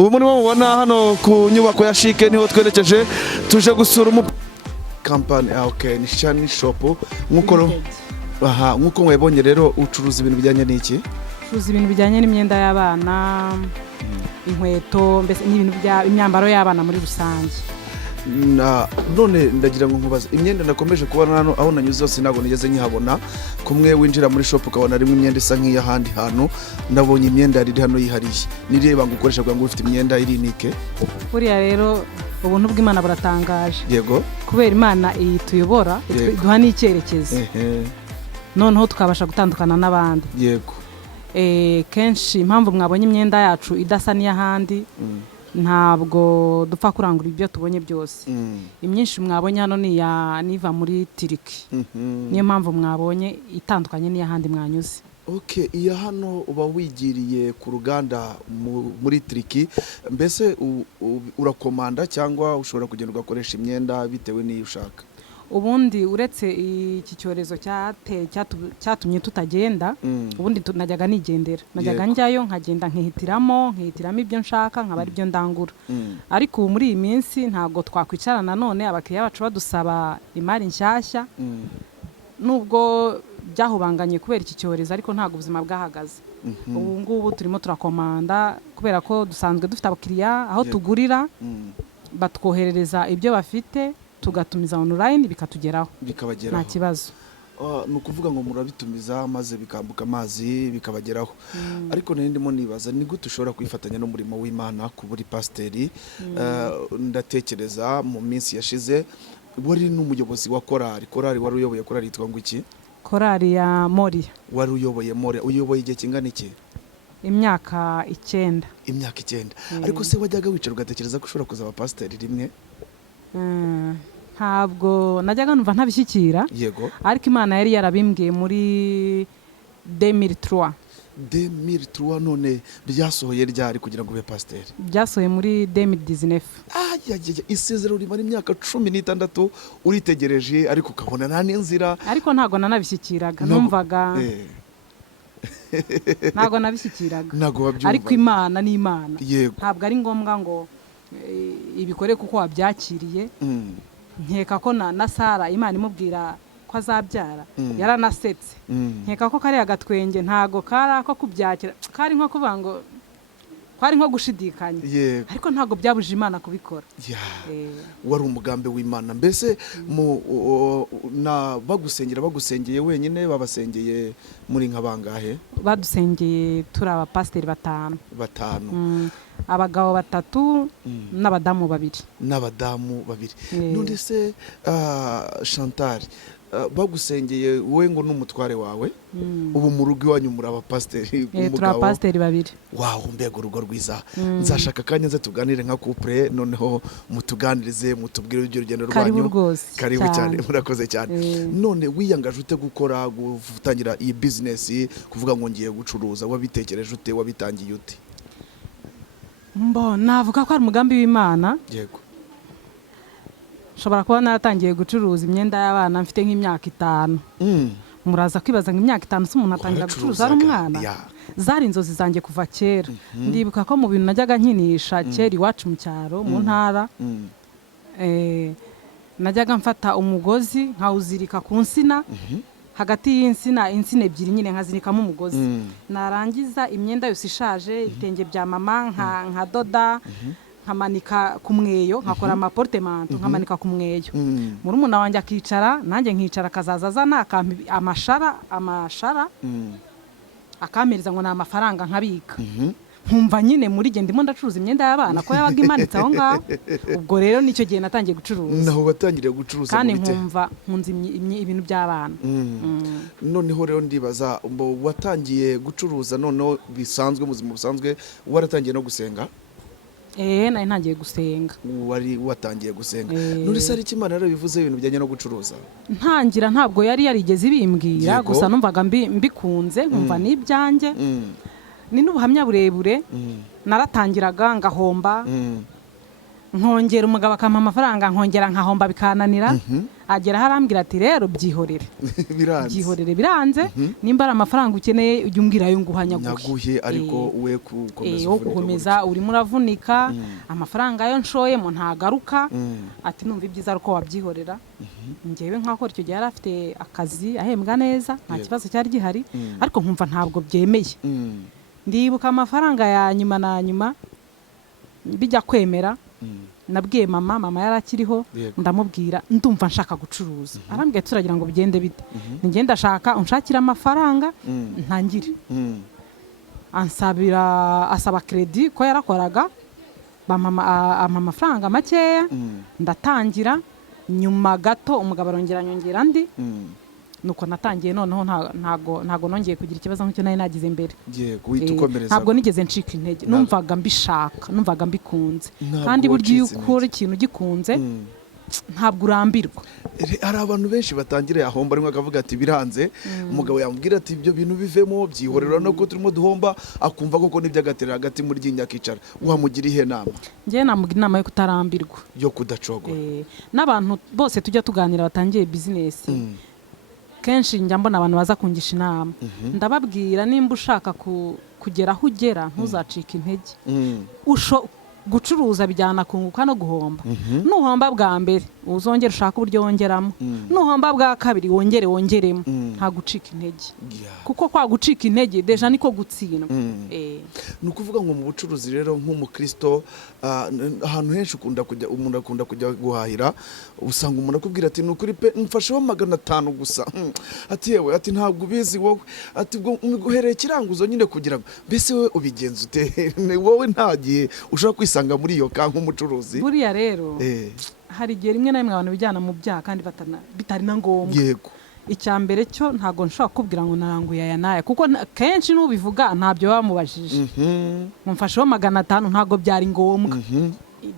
ubu muri mubona hano ku nyubako ya Shike niho twerekeje tuje gusura company. Okay, ni shani shop nkuko mwebonye rero ucuruza ibintu bijyanye n'iki? Ucuruza ibintu bijyanye n'imyenda y'abana, inkweto, mbese n'ibintu imyambaro y'abana muri rusange. None ndagira ngo nkubaza imyenda nakomeje kubona hano aho nanyuze hose ntago nigeze nyihabona. Kumwe winjira muri shop ukabona rimwe imyenda isa nk'iyahandi hantu, nabonye imyenda yari hano yihariye. Nireba ngo ukoresha bwa ngo ufite imyenda iri nike. Buriya rero ubuntu bw'Imana buratangaje. Yego. Kubera Imana ituyobora, duha n'icyerekezo. Noneho tukabasha gutandukana n'abandi. Yego. Kenshi impamvu mwabonye imyenda yacu idasa n'iyahandi, ntabwo dupfa kurangura ibyo tubonye byose. Imyinshi mwabonye hano niva muri Turiki. Niyo mpamvu mwabonye itandukanye n'iyahandi mwanyuze. Okay, iya hano uba wigiriye ku ruganda muri Turiki, mbese urakomanda cyangwa ushobora kugenda ugakoresha imyenda bitewe n'iyo ushaka? Ubundi uretse iki cyorezo cyatumye tutagenda, ubundi najyaga nigendera. Najyaga njyayo nkagenda nkihitiramo ibyo nshaka, nkaba ari byo ndangura. Ariko muri iyi minsi ntabwo twakwicarana none abakiriya bacu badusaba imari nshyashya. Nubwo byahubanganye kubera iki cyorezo, ariko ntabwo ubuzima bwahagaze. Ubu ngubu turimo turakomanda kubera ko dusanzwe dufite abakiriya aho tugurira, batwoherereza ibyo bafite, tugatumiza online bikatugeraho. Nta kibazo. Nukuvuga ngo murabitumiza maze bikambuka amazi bikabageraho. Ariko ndimo nibaza ni gute ushobora kwifatanya n'umurimo w'Imana ku buri pasteri. Ndatekereza mu minsi yashize wari n'umuyobozi wa korali wari uyoboye korali yitwa ngo iki? Korali ya Moria. Wari uyoboye Moria. Uyoboye igihe kingana iki? Imyaka 9. Imyaka 9. Ariko se wajyaga wicara ugatekereza ko ushobora kuzaba pasteri rimwe? Ntabwo najyaga numva ntabishyikira. Yego. Ariko Imana yari yarabimbwiye muri 2003. 2003 none byasohoye ryari kugira ngo ube pasteri? Byasohoye muri 2019. Isezerano rimara imyaka 16 uritegereje ariko ukabona nta n'inzira. Ariko ntago nanabishyikiraga, numvaga ntago nabishyikiraga. Ariko Imana ni Imana. Ntabwo ari ngombwa ngo ibikore kuko wabyakiriye. Nkeka ko na Sara Imana imubwira ko azabyara yaranasetse. Nkeka ko kari agatwenge ntago karako kubyakira, kari nko kuvuga ngo kwari nko gushidikanya. Ariko ntago byabuje Imana kubikora. Wari umugambi w'Imana. Mbese bagusengeye wenyine, babasengeye muri nkabangahe? Badusengeye turi abapasteri 5. Abagabo 3 n'abadamu 2. None se Chantal, bagusengeye wowe ngo n'umutware wawe, ubu mu rugo iwanyu muri abapasteri umugabo? Turi abapasteri 2. Wow, mbega urugo rwiza. Nzashaka kanya nze tuganire nka couple, noneho mutuganirize mutubwire urugendo rwanyu. Karibu cyane, murakoze cyane. None wiyangaje ute gukora gutangira iyi business, kuvuga ngo ngiye gucuruza? Wabitekereje ute? Wabitangiye ute? Navuga ko ari umugambi w'Imana. Yego. Shobora kuba naratangiye gucuruza imyenda y'abana mfite nk'imyaka 5. Muraza kwibaza ngo imyaka 5 se umuntu atangira gucuruza ari umwana? Zari inzozi zanjye kuva kera. Ndibuka ko mu bintu najyaga nkinisha kera iwacu mu cyaro mu ntara, najyaga mfata umugozi nkawuzirika ku nsina, hagati y'insina ebyiri nyine nkazirikamo umugozi. Narangiza imyenda yose ishaje, ibitenge bya mama nka doda, nkamanika ku mweyo, nkakora amaportemanto nkamanika ku mweyo. Muri umuna wanjye akicara, nanjye nkicara, akazaza azana amashara akamiriza ngo ni amafaranga nkabika. Nkumva nyine muri gihe ndimo ndacuruza imyenda y'abana ko yabaga imanitse aho ngaho. Ubwo rero nicyo gihe natangiye gucuruza. Naho batangiriye gucuruza kandi nkumva nkunze ibintu by'abana. Noneho rero ndibaza watangiye gucuruza noneho bisanzwe, mu buzima busanzwe waratangiye no gusenga? Nari ntangiye gusenga. Wari watangiye gusenga. None se ari Imana rero bivuze ibintu bijyanye no gucuruza? Ntangira ntabwo yari yarigeze bimbwira, gusa numvaga mbikunze, nkumva n'ibyanjye. Ni n'ubuhamya burebure. Naratangiraga ngahomba, nkongera umugabo akampa amafaranga nkongera nkahomba bikananira agera harambwira ati rero byihorere byihorere biranze nimba ari amafaranga ukeneye ujye umbwira ayo nguha nyaguhe ariko we gukomeza urimo uravunika amafaranga ayo nshoyemo ntagaruka ati numva ibyiza ariko wabyihorera njyewe nkakora icyo gihe yari afite akazi ahembwa neza nta kibazo cyari gihari ariko nkumva ntabwo byemeye ndibuka amafaranga ya nyuma na nyuma bijya kwemera nabwiye mama yarakiriho ndamubwira ndumva nshaka gucuruza arambwiye turagira ngo bigende bite ngenda shaka unshakira amafaranga ntangire asaba credit ko yarakoraga amafaranga makeya ndatangira nyuma gato umugabo arongera nyongera ndi nuko natangiye noneho ntago nongeye kugira ikibazo nk'icyo nari nagize imbere ntabwo nigeze ncika intege numvaga mbishaka numvaga mbikunze kandi buryo iyo ukora ikintu gikunze ntabwo urambirwa hari abantu benshi batangire ahomba rimwe akavuga ati biranze umugabo yamubwira ati ibyo bintu bivemo byihorera no ko turimo duhomba akumva koko n'ibyagaterera hagati muri ryinyo akicara wamugira ihe nama njye namugira inama yo kutarambirwa yo kudacogora n'abantu bose tujya tuganira batangiye business kenshi njya mbona abantu baza kungisha inama ndababwira nimba ushaka kugera aho ugera ntuzacike intege gucuruza bijyana kunguka no guhomba nuhomba bwa mbere uzongera ushaka uburyo wongeramo nuhomba bwa kabiri wongeremo nta gucika intege kuko kwa gucika intege deja niko gutsindwa ni ukuvuga ngo mu bucuruzi rero nk'umukristo ahantu henshi umuntu akunda kujya guhahira usanga umuntu akubwira ati ni ukuri pe mfasheho 500 gusa ati yewe ati ntabwo ubizi wowe ati ubwo umiguhereye kiranguzo nyine kugira ngo mbese we ubigenza ute wowe nta gihe ushobora kwisanga muri iyo ka nk'umucuruzi buriya rero hari igihe rimwe na rimwe abantu bijyana mu byaha kandi bitari na ngombwa yego icya mbere cyo ntabwo nshobora kubwira ngo naranguye aya n'aya kuko kenshi n'ubivuga ntabyo bamubajije mumfasheho 500 ntabwo byari ngombwa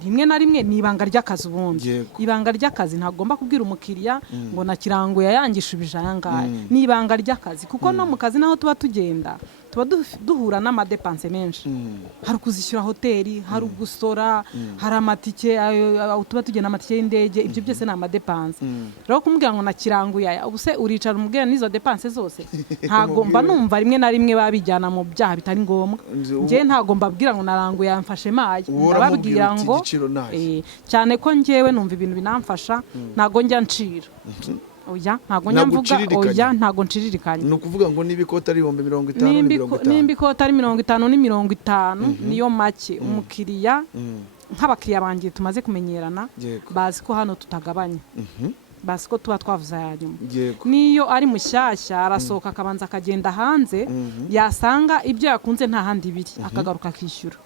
rimwe na rimwe ni ibanga ry'akazi ubundi ibanga ry'akazi ntagomba kubwira umukiriya ngo nakiranguye yangishubije ayangaya ni ibanga ry'akazi kuko no mu kazi naho tuba tugenda tuba duhura n'amadepanse menshi hari kuzishyura hoteli hari ugusora hari amatike tuba tugenda amatike y'indege ibyo byose ni amadepanse rero kumubwira ngo nakiranguye ubuse uricara umubwira n'izo depanse zose ntagomba numva rimwe na rimwe babijyana mu byaha bitari ngombwa njyewe ntagomba babwira ngo naranguye yamfashe maye ndababwira ngo cyane ko njyewe numva ibintu binamfasha ntago njya ncira oya ntago nyamvuga oya ntago nciririkanye no kuvuga ngo nibikota ari 50 nimbikota ari 50 ni 50 niyo make umukiriya nk'abakiriya bangiye tumaze kumenyerana bazi ko hano tutagabanya basi ko tuba twavuza yanyuma niyo ari mushyashya arasohoka akabanza akagenda hanze yasanga ibyo yakunze nta handi biri akagaruka akishyura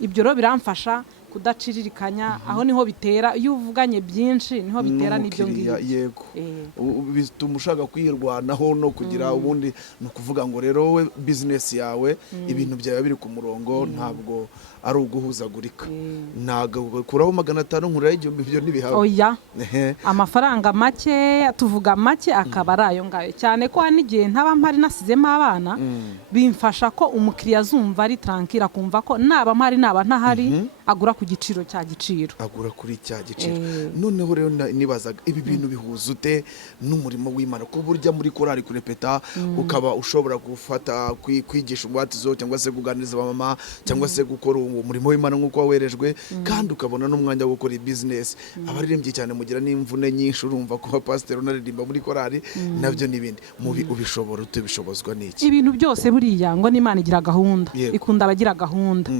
ibyo rero biramfasha kudaciririkanya aho niho bitera iyo uvuganye byinshi niho bitera n'ibyo ngibyo yego bituma ushaka kwirwanaho no kugira ubundi no kuvuga ngo rero we business yawe ibintu byawe biri ku murongo ntabwo ari uguhuzagurika ntago kuraho 500 nkura y'igihumbi byo nibihawe oya amafaranga make tuvuga make akaba arayo ngayo cyane ko hanigiye ntaba mpari nasizemo abana bimfasha ko umukiriya azumva ari tranquille akumva ko naba mpari naba ntahari agura ku giciro cya giciro agura kuri cya giciro noneho rero nibazaga ibi bintu bihuza ute n'umurimo w'Imana ko burya muri korari kurepeta ukaba ushobora gufata kwigisha umubatizo cyangwa se kuganiriza abamama cyangwa se gukora umurimo w'Imana nk'uko wawerejwe kandi ukabona n'umwanya wo gukora business abaririmbye cyane mugira n'imvune nyinshi urumva ko pastor unaririmba muri korari nabyo nibindi ubishobora utubishobozwa n'iki ibintu byose buriya ngo n'Imana igira gahunda ikunda abagira gahunda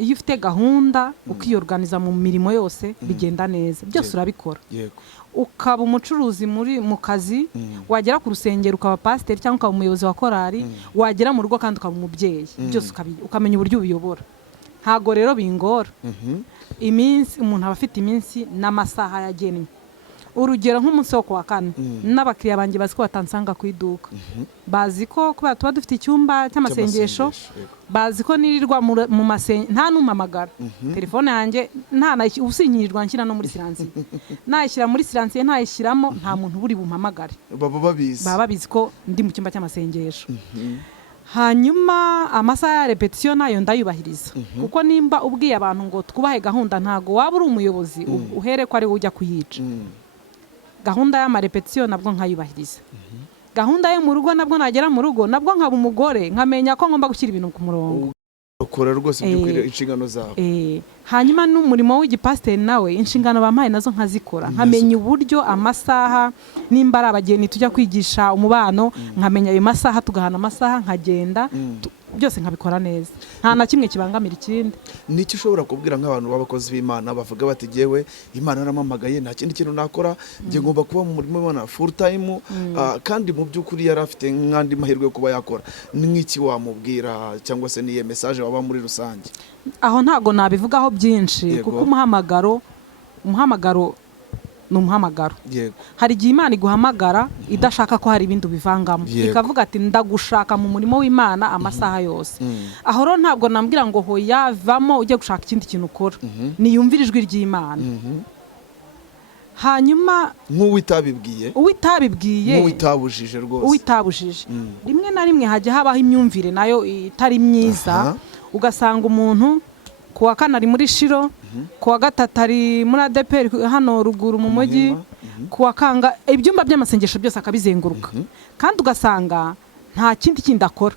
iyo ufite gahunda ukiyorganiza mu mirimo yose bigenda neza byose urabikora ukaba umucuruzi mu kazi wagera ku rusengero ukaba pasiteri cyangwa ukaba umuyobozi wa korari wagera mu rugo kandi ukaba umubyeyi byose ukamenya uburyo ubiyobora ntago rero bingora iminsi umuntu aba afite iminsi n'amasaha yagennye urugero nk'umunsi wo kuwa kane n'abakiriya banjye bazi ko batansanga ku iduka bazi ko kubera tuba dufite icyumba cy'amasengesho bazi ko nirirwa mu nta n'umamagara telefone yanjye usinyirirwa nshyira no muri siransiye nayishyira muri siransiye ntayishyiramo nta muntu buri bumpamagare baba babizi ko ndi mu cyumba cy'amasengesho hanyuma amasaha ya repetition nayo ndayubahiriza kuko nimba ubwiye abantu ngo twubahe gahunda ntago waba uri umuyobozi uhere ko ari ujya kuyica. Gahunda y'amarepetition nabwo nkayubahiriza. Gahunda yo mu rugo nabwo nagera mu rugo nabwo nkaba umugore nkamenya ko ngomba gushyira ibintu ku murongo. Ukora rwose by'ukuri inshingano zawe. Hanyuma n'umurimo w'igipasiteri nawe inshingano bampaye nazo nkazikora nkamenya uburyo amasaha nimba ari abageni tujya kwigisha umubano nkamenya ayo masaha tugahana amasaha nkagenda byose nkabikora neza nta na kimwe kibangamira ikindi. Niki ushobora kubwira nk'abantu b'abakozi b'Imana bavuga bati jewe Imana yaramamagaye nta kindi kintu nakora ngiye ngomba kuba mu murimo w'Imana full time kandi mu by'ukuri yari afite nk'andi mahirwe yo kuba yakora, n'iki wamubwira cyangwa se niye message waba muri rusange? Aho ntago nabivugaho byinshi kuko umuhamagaro n'umuhamagaro. Hari igihe Imana iguhamagara idashaka ko hari ibindi bivangamo ikavuga ati ndagushaka mu murimo w'Imana amasaha yose. Aho rero ntabwo nambwira ngo ho yavamo ujye gushaka ikindi kintu ukora, niyumvira ijwi ry'Imana. Hanyuma nk'uwitabibwiye nk'uwitabujije rwose uwitabujije rimwe na rimwe hajya habaho imyumvire nayo itari myiza ugasanga umuntu kuwa kane ari muri Shilo, kuwa gatatu ari muri ADPR hano ruguru mu mujyi, kuwa kanga ibyumba by'amasengesho byose akabizenguruka kandi ugasanga nta kindi akora.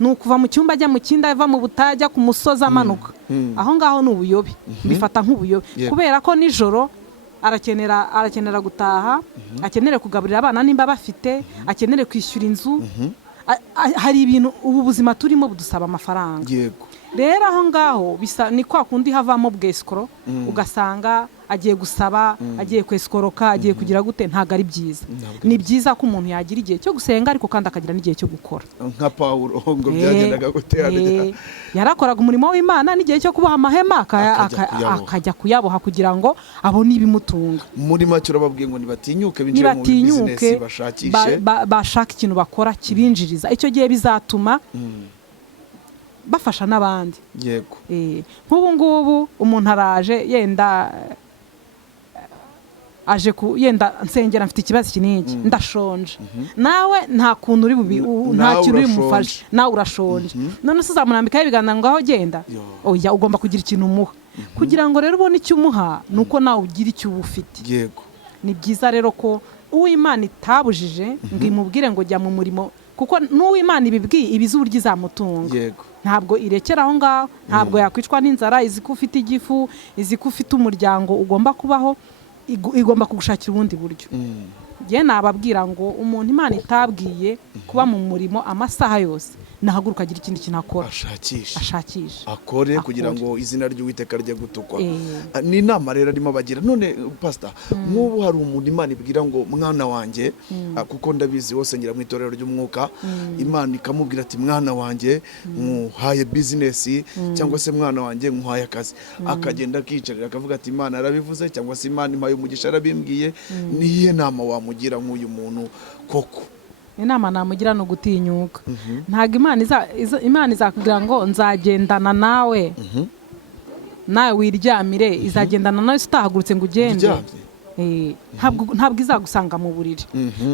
Nukuva mu cyumba ajya mu kindi ava mu butajya ku musozi amanuka. Aho ngaho n'ubuyobe bifata nk'ubuyobe kubera ko nijoro arakenera gutaha, akenere kugaburira abana nimba bafite, akenere kwishyura inzu. Hari ibintu ubu buzima turimo budusaba amafaranga. Rero aho ngaho bisa ni kwa kundi havamo bwescro ugasanga agiye gusaba, agiye kweskoroka, agiye kugira gute ntago ari byiza. Ni byiza ko umuntu yagira igihe cyo gusenga ariko kandi akagira n'igihe cyo gukora. Nka Paulo ngo byagendaga gutera yarakoraga umurimo w'Imana n'igihe cyo kubaha amahema akajya kuyaboha kugira ngo abone ibimutunga. Muri make urababwiye ngo nibatinyuke binjire mu business bashakishe bashaka ikintu bakora kibinjiriza. Icyo gihe bizatuma bafasha n'abandi. Nk'ubu ngubu umuntu araje yenda yenda nsengera mfite ikibazo kiniki ndashonje, nawe nta kuntu uri nta kintu uri mufashe, nawe urashonje, none se uzamurambikaho ibiganza ngo aho genda? Oya, ugomba kugira ikintu umuha kugira ngo rero ubone icyo umuha nuko nawe ugira icyo uba ufite. Ni byiza rero ko uw'Imana itabujije ngo imubwire ngo jya mu murimo kuko n'uw'Imana ibibwiye ibiza uburyo izamutunga. Ntabwo irekera aho ngaho, ntabwo yakwicwa n'inzara, izi ko ufite igifu, izi ko ufite umuryango ugomba kubaho, igomba kugushakira ubundi buryo. Ngiye nababwira ngo umuntu Imana itabwiye kuba mu murimo amasaha yose nahaguruka agira ikindi kintu akora, ashakisha akore kugira ngo izina ry'Uwiteka rye gutukwa. Ni inama rero arimo bagira. None pastor, nk'ubu hari umuntu Imana ibwira ngo mwana wanjye, kuko ndabizi wose ngira mu itorero ry'umwuka, Imana ikamubwira ati mwana wanjye muhaye business cyangwa se mwana wanjye muhaye akazi, akagenda akicarira akavuga ati Imana yarabivuze cyangwa se Imana impaye umugisha yarabimbwiye. Niye nama wamugira nk'uyu muntu koko? Inama namugira no gutinyuka. Ntago Imana izakubwira ngo nzagendana nawe nawe wiryamire, izagendana nawe utahagurutse ngo ugende. Ntabwo izagusanga mu buriri.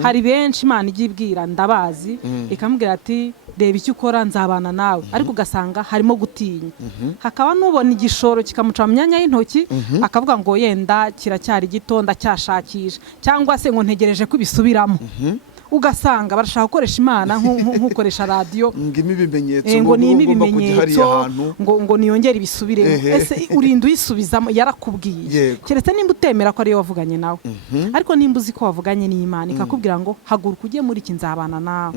Hari benshi Imana igiye ibwira ndabazi ikamubwira ati reba icyo ukora nzabana nawe, ariko ugasanga harimo gutinya. Hakaba n'ubona igishoro kikamuca mu myanya y'intoki akavuga ngo yenda kiracyari gito ndacyashakisha, cyangwa se ngo ntegereje ko ibisubiramo. Ugasanga barashaka gukoresha Imana nk'ukoresha radio ngimi ibimenyetso ngo niyongere ibisubire. Ese urinda uyisubizamo yarakubwiye, keretse nimba utemera ko ariyo wavuganye nawe. Ariko nimba uzi ko wavuganye n'Imana ikakubwira ngo haguruka ujye muri iki nzabana nawe.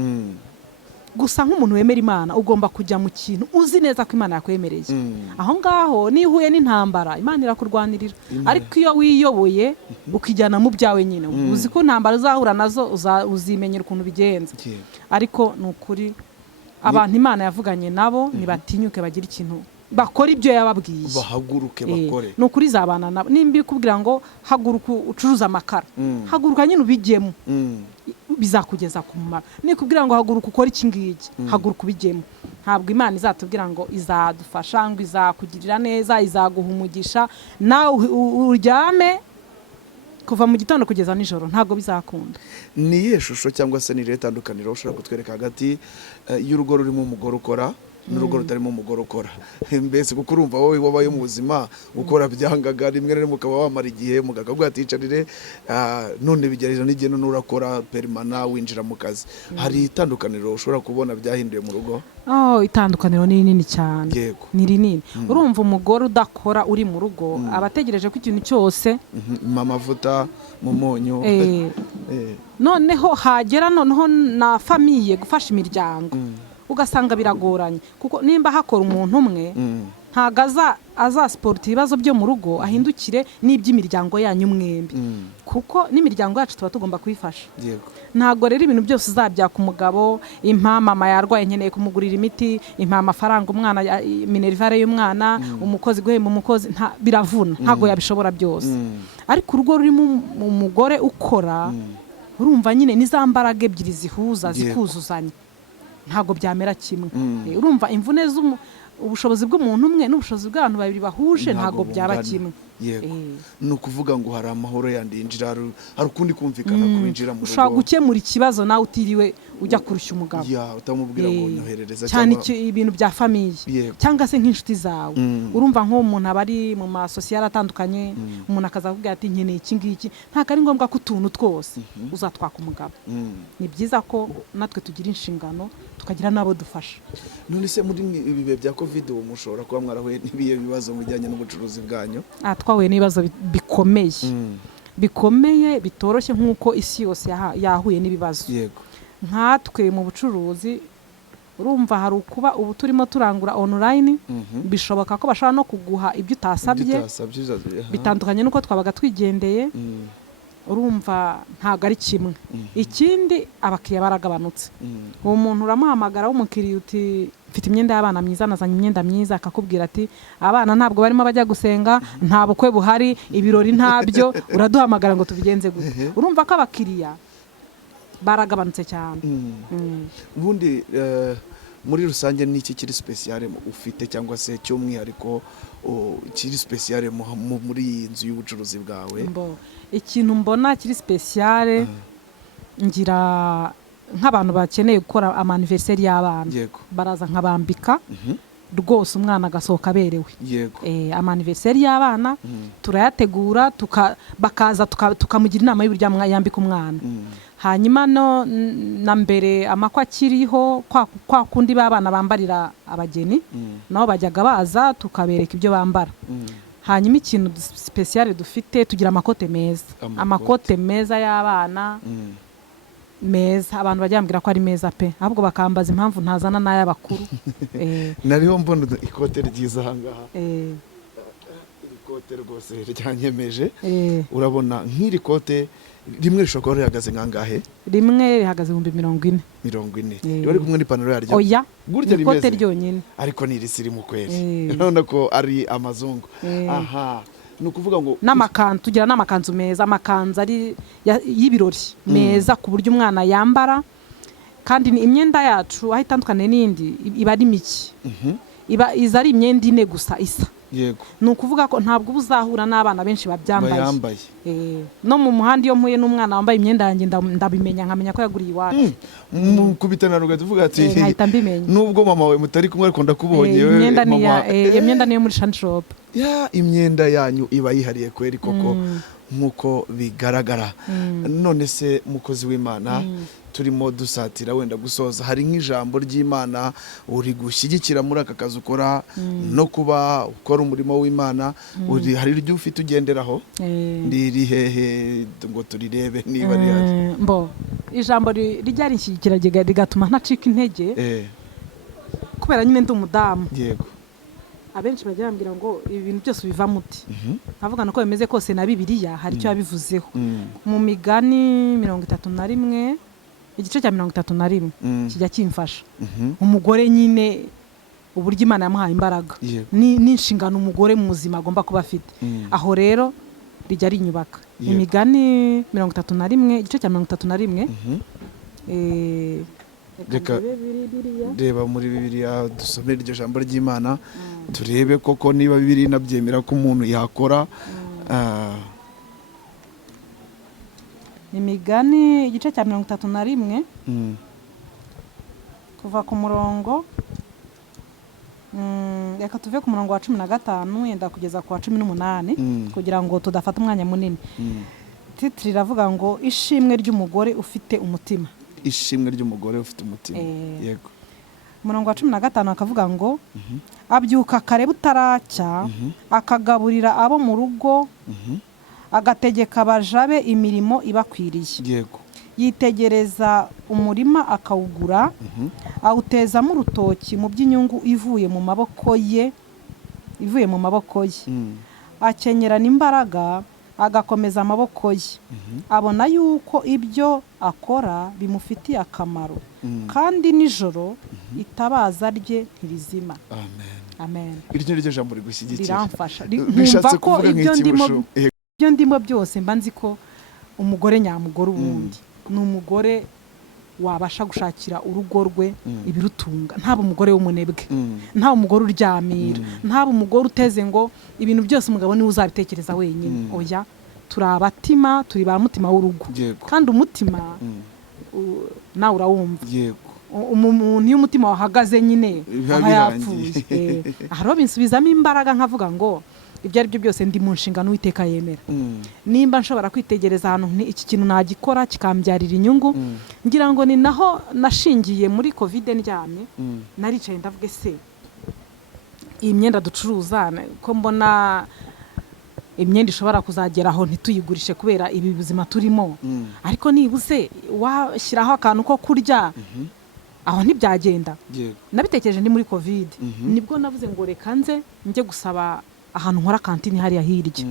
Gusa nk'umuntu wemera Imana ugomba kujya mu kintu uzi neza ko Imana yakwemereye. Aho ngaho niyo uhuye n'intambara Imana irakurwanirira, ariko iyo wiyoboye ukijyana mu byawe nyine uzi ko intambara uzahura nazo uzimenyera ukuntu bigenza. Ariko nukuri abantu Imana yavuganye nabo nibatinyuke bagira ikintu bakora ibyo yababwiye, bahaguruke bakore. Nukuri zabana nabo. Nimba ikubwira ngo haguruka ucuruza amakara, haguruka nyine ubijyemo, bizakugeza ku mumaro. Nikubwira ngo haguruka ukora iki ngiki, haguruka ubijyemo. Ntabwo Imana izatubwira ngo izadufasha ngo izakugirira neza, izaguha umugisha nawe uryame kuva mu gitondo kugeza nijoro ntabwo bizakunda. Ni iyihe shusho cyangwa se ni irihe tandukaniro ushobora kutwereka hagati y'urugo rurimo umugore ukora n'urugo rutarimo umugore ukora? Mbese kuko urumva wowe wabaye mu buzima ukora byangaga, rimwe na rimwe ukaba wamara igihe mugakabwa aticarire, none bigereza n'igihe none urakora perimana winjira mu kazi. Hari itandukaniro ushobora kubona byahinduye mu rugo? Itandukaniro ni rinini cyane. Yego. Ni rinini. Urumva umugore udakora uri mu rugo abategereje ko ikintu cyose amavuta mu munyu noneho hagera noneho na famiye gufasha imiryango ugasanga biragoranye, kuko nimba hakora umuntu umwe ntago azasporta ibibazo byo mu rugo ahindukire n'iby'imiryango yanyu mwembi, kuko n'imiryango yacu tuba tugomba kuyifasha. Ntago rero ibintu byose uzabyaka umugabo, mama yarwaye nkeneye kumugurira imiti, amafaranga umwana, minerivare y'umwana, umukozi guhemba umukozi, biravuna, ntago yabishobora byose. Ariko urugo rurimo umugore ukora, urumva nyine n'izambaraga ebyiri zihuza zikuzuzanya, ntago byamera kimwe. Urumva imvune ubushobozi bw'umuntu umwe n'ubushobozi bw'abantu babiri bahuje ntago byaba kimwe. Ni ukuvuga ngo hari amahoro yandi yinjira, hari ukundi kumvikana kwinjira mu rugo. Ushobora gukemura ikibazo nawe utiriwe ujya kurushya umugabo, utamubwira ngo nyoherereza, cyane ibintu bya famiye cyangwa se nk'inshuti zawe. Urumva nk'umuntu aba ari mu masosiyete atandukanye, umuntu akaza akubwira ati nkeneye iki ngiki, ntabwo ari ngombwa ko utuntu twose uzatwaka umugabo. Ni byiza ko natwe tugira inshingano tukagira n'abo dufasha. None se muri ibi bihe bya covid ubu mushobora kuba mwarahuye n'ibihe bibazo mu bijyanye n'ubucuruzi bwanyu? Twahuye n'ibibazo bikomeye bitoroshye nk'uko isi yose yahuye n'ibibazo. Nkatwe mu bucuruzi urumva hari ukuba ubu turimo turangura online, bishoboka ko bashaka no kuguha ibyo utasabye, bitandukanye nuko twabaga twigendeye. Urumva ntago ari kimwe. Ikindi abakiriya baragabanutse. Uwo muntu uramuhamagara w'umukiriya uti mfite imyenda y'abana myiza, nazanye imyenda myiza, akakubwira ati abana ntabwo barimo bajya gusenga, nta bukwe buhari, ibirori ntabyo, uraduhamagara ngo tubigenze gute. Urumva ko abakiriya baragabanutse cyane. Ubundi muri rusange ni iki kiri special ufite cyangwa se cy'umwihariko kiri special muri iyi nzu y'ubucuruzi bwawe? Ikintu mbona kiri special, ngira nk'abantu bakeneye gukora anniversaire y'abana, baraza nkabambika rwose umwana agasohoka aberewe. Anniversaire y'abana turayategura, bakaza tukamugira inama y'uburyo yambika umwana. Hanyuma na mbere amakwa akiriho kwa kundi b'abana bambarira abageni, nabo bajyaga baza tukabereka ibyo bambara. Hanyuma ikintu special dufite, tugira amakote meza y'abana meza, abantu bajya bambwira ko ari meza pe, ahubwo bakambaza impamvu ntazana n'ay'abakuru. Nariho mbona ikote ryiza ahangaha, ikote rwose ryanyemeje. Urabona nk'iri kote rimwe rishobora kuba rihagaze nkangahe? Rimwe rihagaze 40. Riba ari kumwe n'ipantaro yaryo? Oya, gutya rimeze ikote ryonyine. Ariko ni irisirimu kweli, urabona ko ari amazungu. Ni ukuvuga ngo n'amakanzu, tugira n'amakanzu meza, amakanzu ari y'ibirori meza ku buryo umwana yambara. Kandi imyenda yacu aho itandukanye n'indi iba ari miki, iza ari imyenda ine gusa isa. Ni ukuvuga ko ntabwo uzahura n'abana benshi babyambaye. No mu muhanda iyo mpuye n'umwana wambaye imyenda yanjye ndabimenya, nkamenya ko yaguriye iwacu. Kubitana rugati uvuga ati nkahita mbimenya, nubwo mama we mutari kumwe ariko ndakubonye imyenda niyo muri shani shop. Imyenda yanyu iba yihariye kweri koko nk'uko bigaragara. None se mukozi w'Imana, turimo dusatira wenda gusoza, hari nk'ijambo ry'Imana uri gushyigikira muri aka kazi ukora no kuba ukora umurimo w'Imana, hari iryo ufite ugenderaho? Ndiri hehe ngo turirebe niba rihari? Ijambo rijya rinshyigikira rigatuma ntacika intege, kubera nyine ndi umudamu. Abenshi bajya bambwira ngo ibi bintu byose biva muti, avuga ko bimeze kose na Bibiliya hari icyo yabivuzeho. Mu Migani 31 igice cya 31 kijya kimfasha. Umugore nyine uburyo Imana yamuhaye imbaraga n'inshingano umugore mu buzima agomba kuba afite. Aho rero rijya rinyubaka. Imigani 31 igice cya 31. Reba muri Bibiliya dusomere iryo jambo ry'Imana turebe koko niba Bibiliya inabyemera ko umuntu yakora Imigani igice cya 31 kuva ku murongo reka tuve ku murongo wa 15 yenda kugeza ku wa 18 kugira ngo tudafata umwanya munini. Titiri iravuga ngo ishimwe ry'umugore ufite umutima. Ishimwe ry'umugore ufite umutima. Yego. Umurongo wa 15 akavuga ngo abyuka kare butaracya akagaburira abo mu rugo agategeka abajabe imirimo ibakwiriye. Yego. Yitegereza umurima akawugura awutezamo urutoki mu by'inyungu ivuye mu maboko ye akenyerana imbaraga agakomeza amaboko ye abona yuko ibyo akora bimufitiye akamaro kandi nijoro itabaza rye ntirizima. Amen. Iryo ni ryo jambo rigushyigikira. Riramfasha. Numva ko ibyo ndimo byose mba nzi ko umugore nyamugore ubundi ni umugore wabasha gushakira urugo rwe ibirutunga, ntaba umugore w'umunebwe, ntaba umugore uryamira, ntaba umugore uteze ngo ibintu byose umugabo niwe uzabitekereza wenyine. Oya, turi abatima, turi ba mutima w'urugo. Kandi umutima nawe urawumva. Umuntu iyo umutima wahagaze nyine aba yapfuye. Aharo binsubizamo imbaraga nkavuga ngo ibyo ari byo byose ndi mu nshingano Uwiteka yemera. Nimba nshobora kwitegereza ahantu iki kintu nagikora kikambyarira inyungu, ngira ngo ni naho nashingiye muri covid ndyamye, naricaye ndavuga se iyi myenda ducuruza ko mbona imyenda ishobora kuzageraho ntituyigurishe kubera ibi buzima turimo, ariko nibuze washyiraho akantu ko kurya aho ntibyagenda. Nabitekereje ndi muri covid, nibwo navuze ngo reka nze njye gusaba ahantu nkora kantine hariya hirya.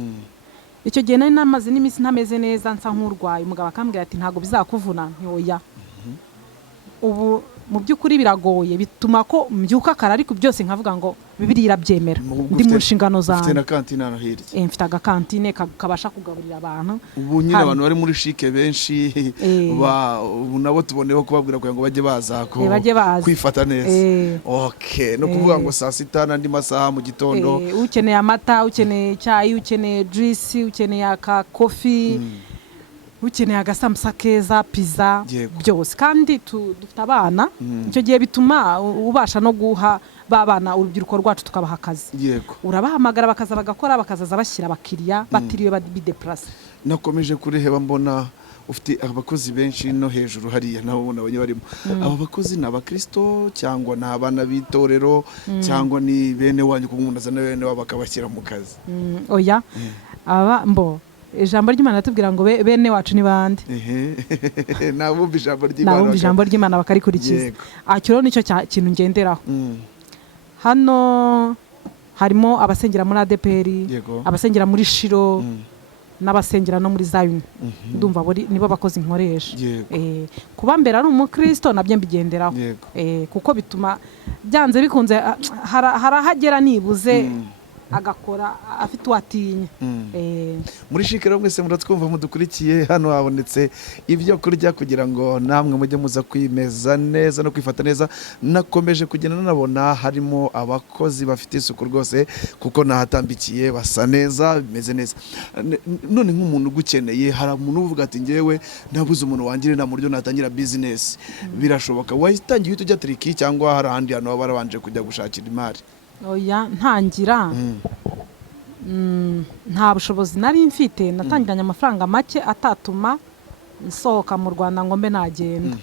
Icyo gihe nari namaze n'iminsi ntameze neza nsa nk'urwaye, umugabo akambwira ati ntago bizakuvuna. Ntoya, ubu mu by'ukuri biragoye, bituma ko mbyuka kare, ariko byose nkavuga ngo Bibiliya irabyemera, ndi mu nshingano zanjye. Ufite na kantine hano hirya? Mfite agakantine kabasha kugaburira abantu. Ubu nyine abantu bari muri shike benshi ubu nabo tuboneho kubabwira kugira ngo bajye baza kwifata neza. Okay, no kuvuga ngo saa sita n'andi masaha mu gitondo. Ukeneye amata, ukeneye icyayi, ukeneye juice, ukeneye aka coffee, ukeneye agasambusa keza, pizza, byose. Kandi dufite abana, icyo gihe bituma ubasha no guha babana urubyiruko rwacu tukabaha akazi. Urabahamagara bakaza bagakora, bakazaza bashyira abakiriya batiriwe bideplace. Nakomeje kureheba mbona ufite abakozi benshi no hejuru hariya nabo nabonye barimo. Aba bakozi ni abakristo cyangwa ni abana b'itorero cyangwa ni bene wanyu kuko azana bene wabo bakabashyira mu kazi? Oya, aba ijambo ry'Imana atubwira ngo bene wacu ni bande? Nabumva ijambo ry'Imana bakarikurikiza. Akiro nicyo kintu ngenderaho. Hano harimo abasengera muri ADPR, abasengera muri Shilo, n'abasengera no muri Zion. Ndumva nibo bakozi nkoresha. Kuba mbere ari umukristo nabyo mbigenderaho, kuko bituma byanze bikunze harahagera nibuze agakora afite uwatinya. Muri shikero mwese muratwumva mudukurikiye, hano habonetse ibyo kurya kugira ngo namwe mujye muza kwimeza neza no kwifata neza. Nakomeje kugenda nabona harimo abakozi bafite isuku rwose kuko nahatambikiye basa neza, bimeze neza. None nk'umuntu ugukeneye, hari umuntu uvuga ati ngewe nabuze umuntu wangire na muryo natangira business, birashoboka wayitangiye tujya triki cyangwa hari ahandi hano barabanje kujya gushakira imari? Oya, ntangira nta bushobozi nari mfite, natangiranye amafaranga make atatuma nsohoka mu Rwanda ngo mbe nagenda.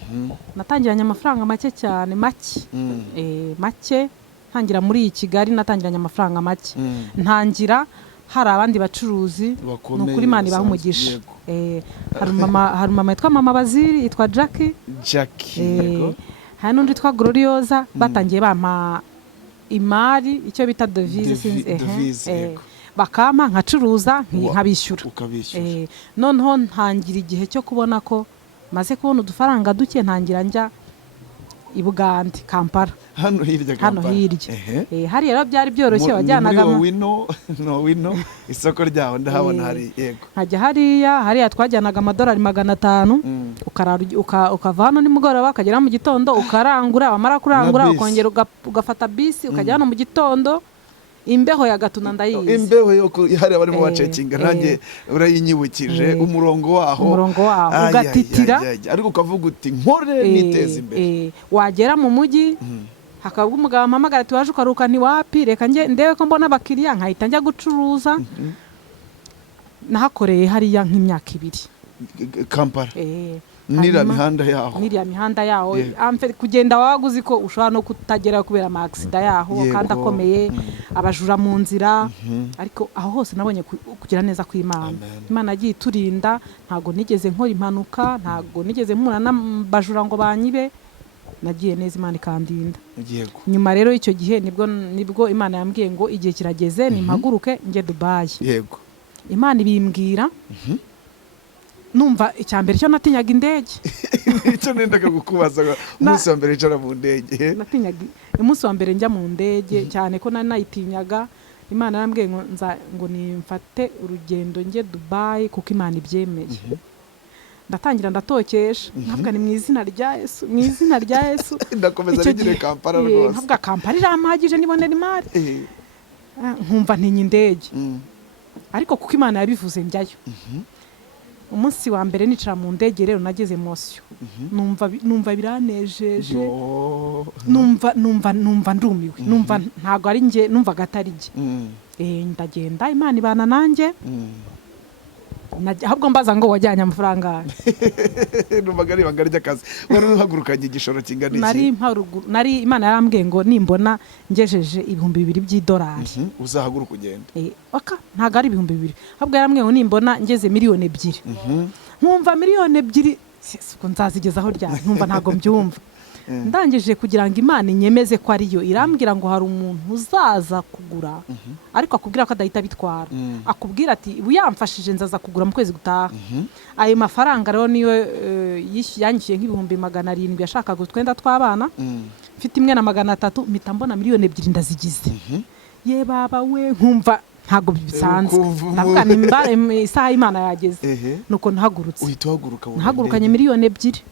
Natangiranye amafaranga make cyane, make ntangira muri Kigali, natangiranye amafaranga make. Ntangira hari abandi bacuruzi n'ukuri Imana ibaha umugisha. Hari mama yitwa Mama Baziri, yitwa Jackie, hari n'undi yitwa Gloriosa, batangiye bampa imari, icyo bita devise, bakama nkacuruza nkabishyura. Noneho ntangira igihe cyo kubona ko maze kubona udufaranga duke, ntangira njya i Bugande, Kampala, hano hirya. Hari rero byari byoroshye, wajyanaga wino isoko ryaho ndahabona hari. Nkajya hariya twajyanaga amadolari 500, ukava hano nimugoroba ukagera mu gitondo ukarangura, wamara kurangura ukongera ugafata bisi ukajya hano mu gitondo imbeho ya gatuna ndayizi. Imbeho yo hari abarimo bacekinga nanjye urayinyibukije umurongo waho ugatitira ariko ukavuga uti nkore niteze imbere. Wagera mu mujyi hakaba umugabo ampamagara ati waje ukaruka ntiwapi reka nge ndewe ko mbona abakiriya nkahita njya gucuruza. Nahakoreye hariya nk'imyaka 2 Kampala. Niriya mihanda yaho kugenda waguzi ko ushobora no kutagera kubera amagisida yaho kandi akomeye abajura mu nzira. Ariko aho hose nabonye kugira neza kw'Imana. Imana yagiye iturinda, ntago nigeze nkora impanuka, ntago nigeze mpura n'abajura ngo banyibe. Nagiye neza Imana ikandinda. Nyuma rero icyo gihe nibwo Imana yambwiye ngo igihe kirageze nimpaguruke nge Dubai. Imana ibimbwira numva icyambere cyo natinyaga indege. Icyo nendaga gukubaza umunsi wa mbere icara mu ndege. Natinyaga umunsi wa mbere njya mu ndege cyane ko nayitinyaga. Imana yarambwiye ngo nimfate urugendo nge Dubai kuko Imana ibyemeye. Ndatangira ndatokesha nkavuga ni mu izina rya Yesu ndakomeza rigire Kampala rwose. Nkavuga Kampala iramagije nibonera imari. Nkumva ntinya indege ariko kuko Imana yabivuze njyayo. Umunsi wa mbere nicara mu ndege rero nageze Mosyo. Numva biranejeje. Numva ndumiwe. Numva ntago ari nge, numva gatari nge. Ndagenda Imana ibana nanjye. Ahubwo mbaza ngo wajyanye amafaranga. Numvaga ari ibanga ry'akazi. Wari uhagurukanye igishoro kingana iki? Nari Imana yarambwiye ngo nimbona ngejeje $2,000 $2,000 uzahaguruka ugenda. Ntago ari $2,000. Ahubwo yarambwiye ngo nimbona ngeze miliyoni 2. Nkumva miliyoni 2 siko nzazigezaho ryari. Nkumva ntago mbyumva. Ndangije kugira ngo Imana inyemeze ko ariyo, irambwira ngo hari umuntu uzaza kugura ariko akubwira ko adahita bitwara. Akubwira ati uyamfashije nzaza kugura mu kwezi gutaha. Ayo mafaranga rero niyo yanyishyuye $700 yashakaga utwenda tw'abana. Mfite imwe na $300 mpita mbona miliyoni 2 ndazigize. Ye baba we nkumva ntago bisanzwe. Ndavuga ni isaha Imana yageze. Nuko ntahagurutse. Uhita uhaguruka. Ntahagurukanye miliyoni 2.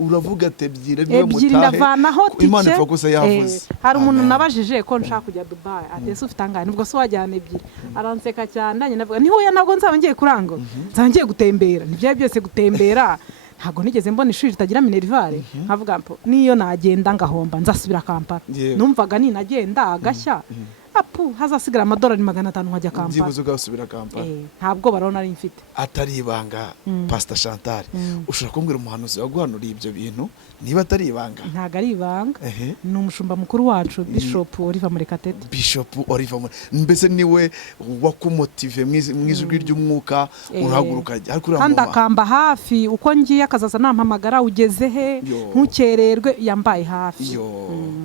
Uravuga ati ebyiri ndavanaho tike. Imana ifokusa yavuze. Hari umuntu nabajije ko nshaka kujya Dubai ati ese ufite angahe? Nubwo so wajyana 2. Aranseka cyane navuga niho nabwo nzaba ngiye kurango. Nzaba ngiye gutembera. Nibyo byose gutembera. Ntago nigeze mbona ishuri ritagira minerivare. Nkavuga niyo nagenda ngahomba nzasubira Kampala. Numvaga ni nagenda agashya. Hazasigara $500 nkajya Kampala. Byibuze ugasubira Kampala. Ntabwo barona ari mfite. Atari ibanga Pastor Chantal. Ushobora kumbwira umuhanuzi waguhanuriye ibyo bintu niba atari ibanga? Ntago ari ibanga. Ni umushumba mukuru wacu Bishop Oliver Murekatete. Bishop Oliver mbese niwe wakumotive mw'ijwi ry'umwuka urahaguruka ariko kandi akamba hafi uko ngiye akazaza nampamagara ugeze he ntukererwe yambaye hafi.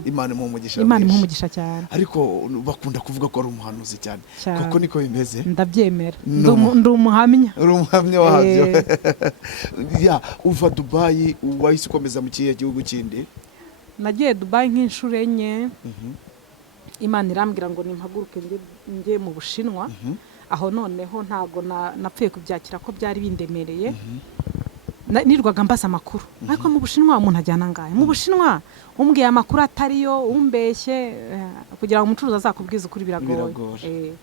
Imana imuhumugisha. Imana imuhumugisha cyane. Ariko bakunda kuvuga ko ari umuhanuzi cyane. Kuko niko bimeze. Ndabyemera. Ndi umuhamya. Uri umuhamya wabyo. Uva Dubai wahise ukomeza mu kihe gihugu kindi? Nagiye Dubai nk'inshuro 4. Imana irambwira ngo nimpaguruke nge mu Bushinwa. Aho noneho ntago napfuye kubyakira ko byari bindemereye. Nirwaga mbasa amakuru. Ariko mu Bushinwa umuntu ajyana ngaye. Mu Bushinwa umbwiye amakuru atariyo umbeshye kugira ngo umucuruzi azakubwiza ukuri biragoye.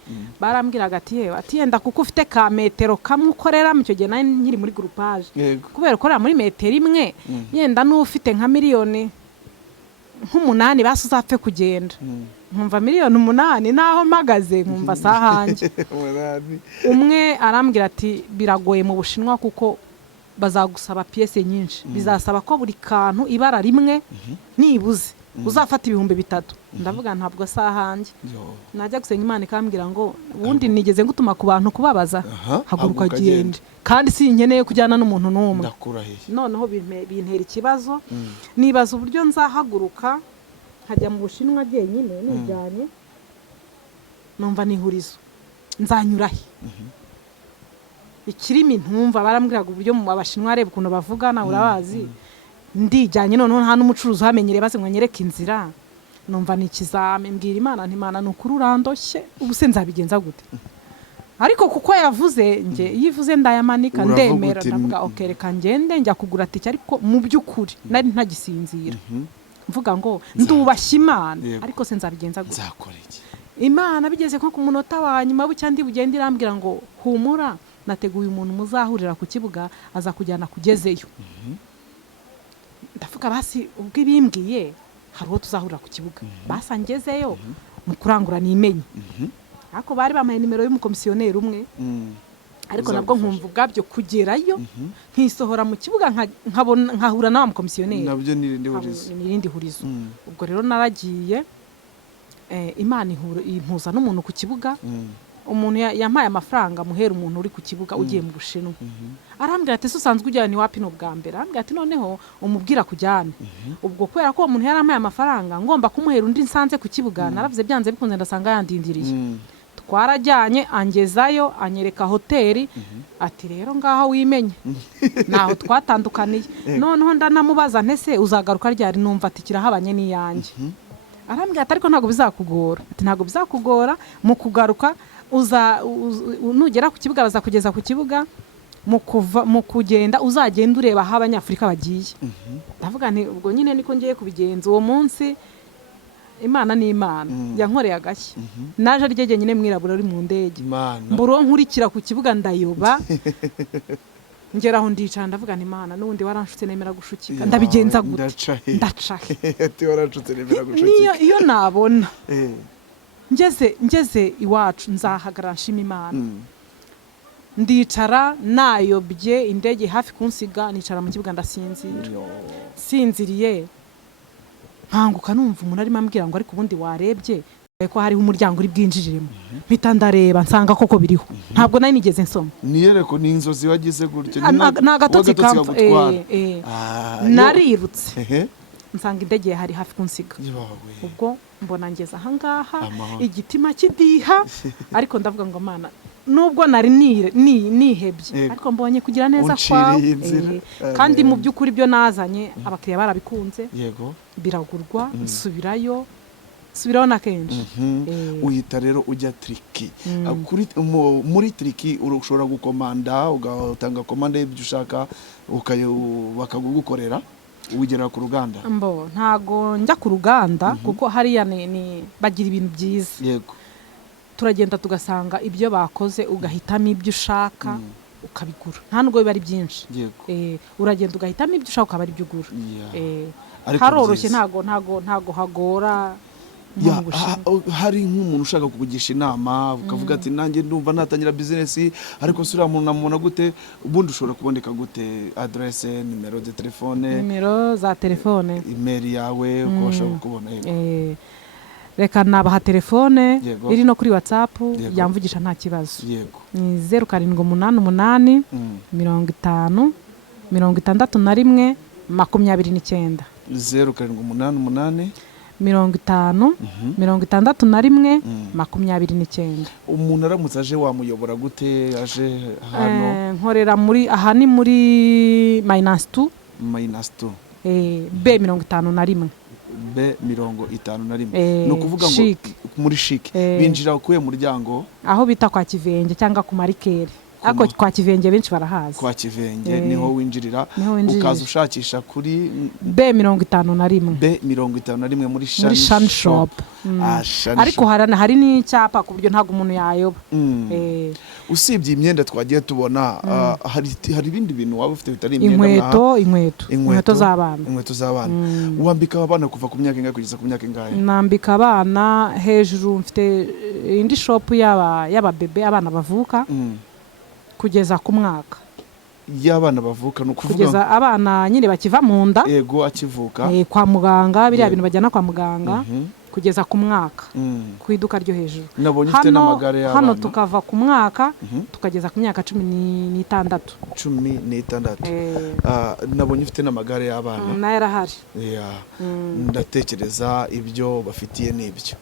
Barambwiraga ati yenda kuko ufite ka metero kamwe ukorera mu cyo gihe nari nkiri muri groupage. Kubera ukorera muri metero imwe yenda n'ufite nka miliyoni nk'umunani basi uzapfe kugenda. Nkumva miliyoni 8 naho mpagaze nkumva sahanjye. Umwe arambwira ati biragoye mu Bushinwa kuko bazagusaba pièce nyinshi. Bizasaba ko buri kantu ibara rimwe nibuze uzafata $3,000. Ndavuga ntabwo sahanjye. Najya gusenga Imana ikambwira ngo ubundi nigeze ngutuma ku bantu kubabaza haguruka gende kandi sinkeneye kujyana n'umuntu n'umwe. Noneho bintera ikibazo nibaza uburyo nzahaguruka nkajya mu Bushinwa jyenyine nijyanye numva nihurizo nzanyurahe. Ikirimi ntumva barambwiraga uburyo mu Abashinwa areba ukuntu bavugana urabazi. Ndijyanye noneho nta n'umucuruzi uhamenyereye base ngo nyereke inzira. Numva ni ikizame mbwira Imana nti Imana n'ukuri urandoshye ubu se nzabigenza gute? Ariko kuko yavuze nge yivuze ndayamanika ndemera ndavuga okay reka ngende njya kugura tike ariko mu by'ukuri nari ntagisinzira. Mvuga ngo ndubashye Imana ariko se nzabigenza gute? Nzakora iki? Imana bigeze nko ku munota wa nyuma bucya ndi bugende irambwira ngo humura nateguye umuntu muzahurira ku kibuga aza kujyana kugezeyo. Ndavuga basi ubwo ibimbwiye hari uwo tuzahurira ku kibuga basangezeyo mu kurangura nimenye. Ariko bari bamaye nimero y'umukomisiyoneri umwe, ariko nabwo nkumva ubwabyo kugerayo nkisohora mu kibuga nkahura na wa mukomisiyoneri, nabyo nirindi hurizo. Ubwo rero naragiye, Imana impuza n'umuntu ku kibuga. Umuntu yampaye amafaranga muhera umuntu uri ku kibuga ugiye mu Bushinwa. Arambwira ati usanzwe ujyana iwapi n'ubwa mbere? Arambwira ati noneho umubwira kujyana. Ubwo kubera ko umuntu yarampaye amafaranga ngomba kumuhera undi nsanze ku kibuga, naravuze byanze bikunze ndasanga yandindiriye. Twarajyanye angezayo anyereka hoteli, ati rero ngaho wimenye. Naho twatandukaniye. Noneho ndanamubaza ntese uzagaruka ryari? Numva ati kirahabanye n'iyanjye. Arambwira ati ariko ntago bizakugora. Ati ntago bizakugora, mu kugaruka nugera ku kibuga bazakugeza ku kibuga, mu kugenda uzagenda ureba aho Abanyafurika bagiye. Ndavuga nti ubwo nyine niko ngiye kubigenza. Uwo munsi Imana ni Imana yankoreye agashya. Naje ryege nyine mwirabura uri mu ndege, mburo nkurikira ku kibuga ndayoba. Ngeraho ndicara ndavuga nti Imana n'ubundi waranshutse nemera gushukika, ndabigenza gute? Ndacahe ati waranshutse nemera gushukika. Iyo nabona ngeze iwacu nzahagarara nshima Imana. Ndicara nayobye, indege hafi kunsiga, nicara mu kibuga ndasinzira. Sinziriye nkanguka numva umuntu arimo ambwira ngo ariko ubundi warebye ko hariho umuryango uri bwinjiremo. Mpita ndareba nsanga koko biriho, ntabwo nari nigeze nsoma. Niyereko ni inzozi wagize gutyo, n'agatotsi kamfa. Narirutse nsanga indege hari hafi kunsiga. Ubwo mbona ngeze ahangaha igitima kidiha, ariko ndavuga ngo Mana nubwo nari nihebye ariko mbonye kugira neza kwawe. Kandi mu by'ukuri byo nazanye abakiriya barabikunze, biragurwa, nsubiraho na kenshi. Uhita rero ujya triki. Muri triki ushobora gukomanda, ugatanga komanda y'ibyo ushaka bakagukorera, ugera ku ruganda. Ntago njya ku ruganda kuko hariya bagira ibintu byiza. Turagenda tugasanga ibyo bakoze, ugahitamo ibyo ushaka ukabigura. Nta nubwo biba ari byinshi. Uragenda ugahitamo ibyo ushaka ukaba ari byo ugura. Haroroshye, ntago hagora. Hari nk'umuntu ushaka kukugisha inama ukavuga ati nanjye ndumva natangira business, ariko sura muntu namubona gute? Ubundi ushobora kuboneka gute? Adresse, nimero de telefone, nimero za telefone, email yawe, uko ushobora kubona. Reka nabaha telefone iri no kuri WhatsApp, yamvugisha nta kibazo. Ni 0788 50 61 29. 0788 50 61 29. Umuntu aramutse aje wamuyobora gute? Aje hano nkorera aha ni muri -2 B51 B51. No kuvuga ngo muri chic binjira ukuye muryango aho bita kwa Kivenge cyangwa ku Marikeri. Ako kwa Kivenge benshi barahazi. Kwa Kivenge niho winjirira, ukaza ushakisha kuri B51 muri Shan Shop. Ariko hari n'icyapa ku buryo ntago umuntu yayoba. Usibye imyenda twagiye tubona, hari ibindi bintu waba ufite bitari imyenda? Inkweto z'abana. Wambika abana kuva ku myaka ingahe kugeza ku myaka ingahe? Nambika abana hejuru, mfite indi shop y'ababebe, abana bavuka kugeza ku mwaka. Y'abana bavuka no kuvuga kugeza abana nyine bakiva mu nda, akivuka kwa muganga, biriya bintu bajyana kwa muganga, kugeza ku mwaka ku iduka ryo hejuru. Nabonye ufite n'amagare y'abana. Hano tukava ku mwaka tukageza ku myaka 16. Nabonye ufite n'amagare y'abana. Na yarahari. Ndatekereza ibyo bafitiye n'ibyo.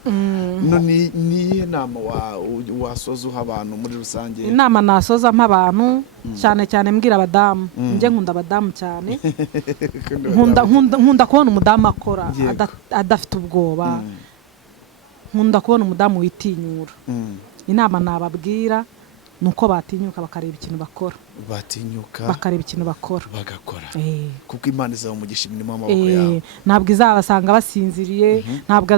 None niye nama wasoza uha abantu muri rusange? Inama nasoza mp'abantu cyane cyane mbwira abadamu. Nje nkunda abadamu cyane. Nkunda kubona umudamu akora adafite ubwoba. Nkunda kubona umudamu witinyura. Inama nababwira nuko batinyuka bakareba ikintu bakora, bakareba ikintu bakora bagakora, kuko Imana izaba umugisha imirimo y'amaboko yawe. Ntabwo izabasanga basinziriye, ntabwo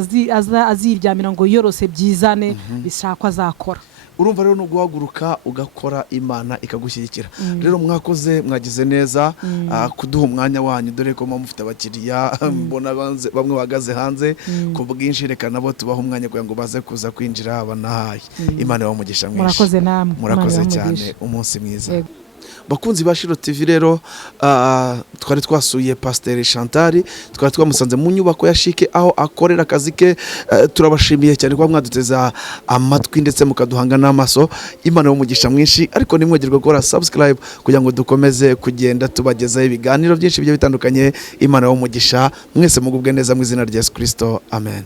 aziryamira ngo yorose byizane, bishakwa azakora. Urumva rero no guhaguruka ugakora, Imana ikagushyigikira. Rero mwakoze, mwagize neza kuduha umwanya wanyu, dore ko mufite abakiriya mbona bamwe bagaze hanze ku bwinshi, reka nabo tubaha umwanya kugira ngo baze kuza kwinjira banahaye. Imana yabamugisha mwinshi. Murakoze namwe. Murakoze cyane, umunsi mwiza. Bakunzi ba SHILOH TV rero twari twasuye Pastor Chantal, twari twamusanze mu nyubako ya shike aho akorera akazi ke. Turabashimiye cyane kuba mwaduteza amatwi ndetse mukaduhanga n'amaso. Imana y'umugisha mwinshi, ariko nimwegirwe gukora subscribe kugira ngo dukomeze kugenda tubagezaho ibiganiro byinshi bigiye bitandukanye. Imana y'umugisha mwese, mugubwe neza mu izina rya Yesu Kristo, amen.